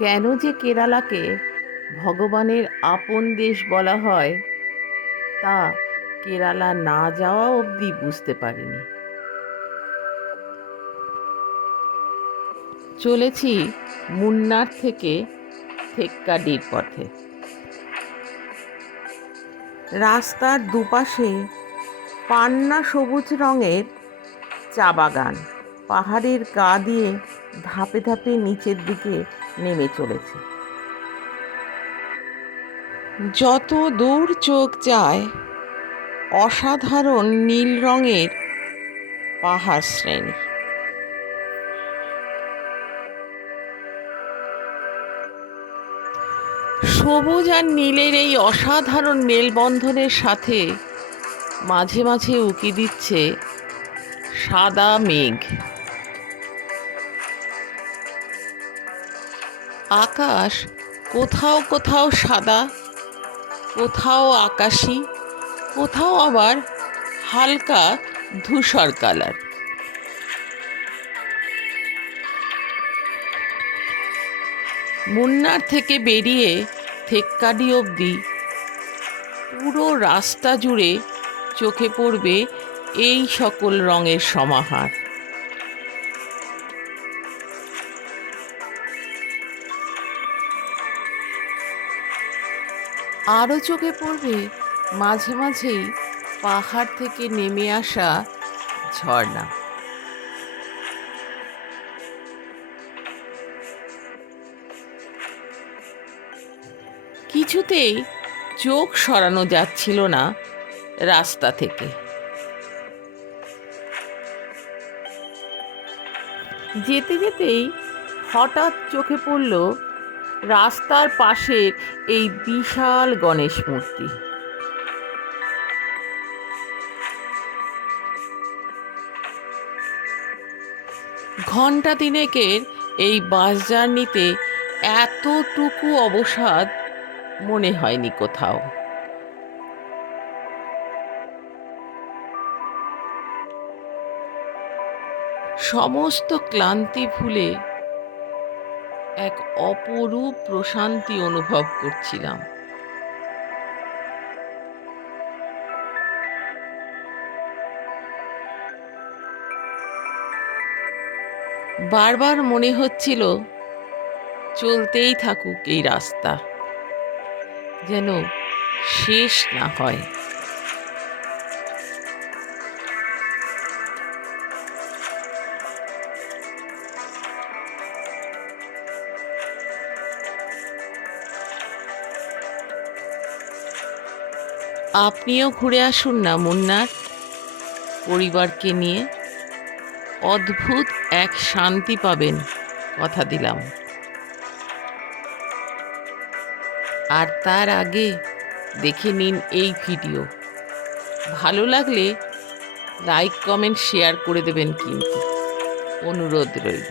কেন যে কেরালাকে ভগবানের আপন দেশ বলা হয় তা কেরালা না যাওয়া অবধি বুঝতে পারিনি। চলেছি মুন্নার থেকে থেক্কাডির পথে। রাস্তার দুপাশে পান্না সবুজ রঙের চা বাগান পাহাড়ের গা দিয়ে ধাপে ধাপে নিচের দিকে নেমে চলেছে। যত দূর চোখ যায় অসাধারণ নীল রঙের পাহাড় শ্রেণী। সবুজ আর নীলের এই অসাধারণ মেলবন্ধনের সাথে মাঝে মাঝে উকি দিচ্ছে সাদা মেঘ। আকাশ কোথাও কোথাও সাদা, কোথাও আকাশি, কোথাও আবার হালকা ধূসর কালার। মুন্নার থেকে বেরিয়ে থেক্কাডি অবধি পুরো রাস্তা জুড়ে চোখে পড়বে এই সকল রঙের সমাহার। আরও চোখে পড়বে মাঝে মাঝেই পাহাড় থেকে নেমে আসা ঝর্ণা। কিছুতেই চোখ সরানো যাচ্ছিল না রাস্তা থেকে। যেতে যেতেই হঠাৎ চোখে পড়ল রাস্তার পাশের এই বিশাল গণেশ মূর্তি। ঘন্টা তিনেকের এই বাস জার্নিতে এতটুকু অবসাদ মনে হয়নি কোথাও। সমস্ত ক্লান্তি ভুলে এক অপরূপ প্রশান্তি অনুভব করছিলাম। বারবার মনে হচ্ছিল চলতেই থাকুক এই রাস্তা, যেন শেষ না হয়। আপনিও ঘুরে আসুন না মুন্নার, পরিবারকে নিয়ে। অদ্ভুত এক শান্তি পাবেন, কথা দিলাম। আর তার আগে দেখে নিন এই ভিডিও। ভালো লাগলে লাইক কমেন্ট শেয়ার করে দেবেন কিন্তু, অনুরোধ রইল।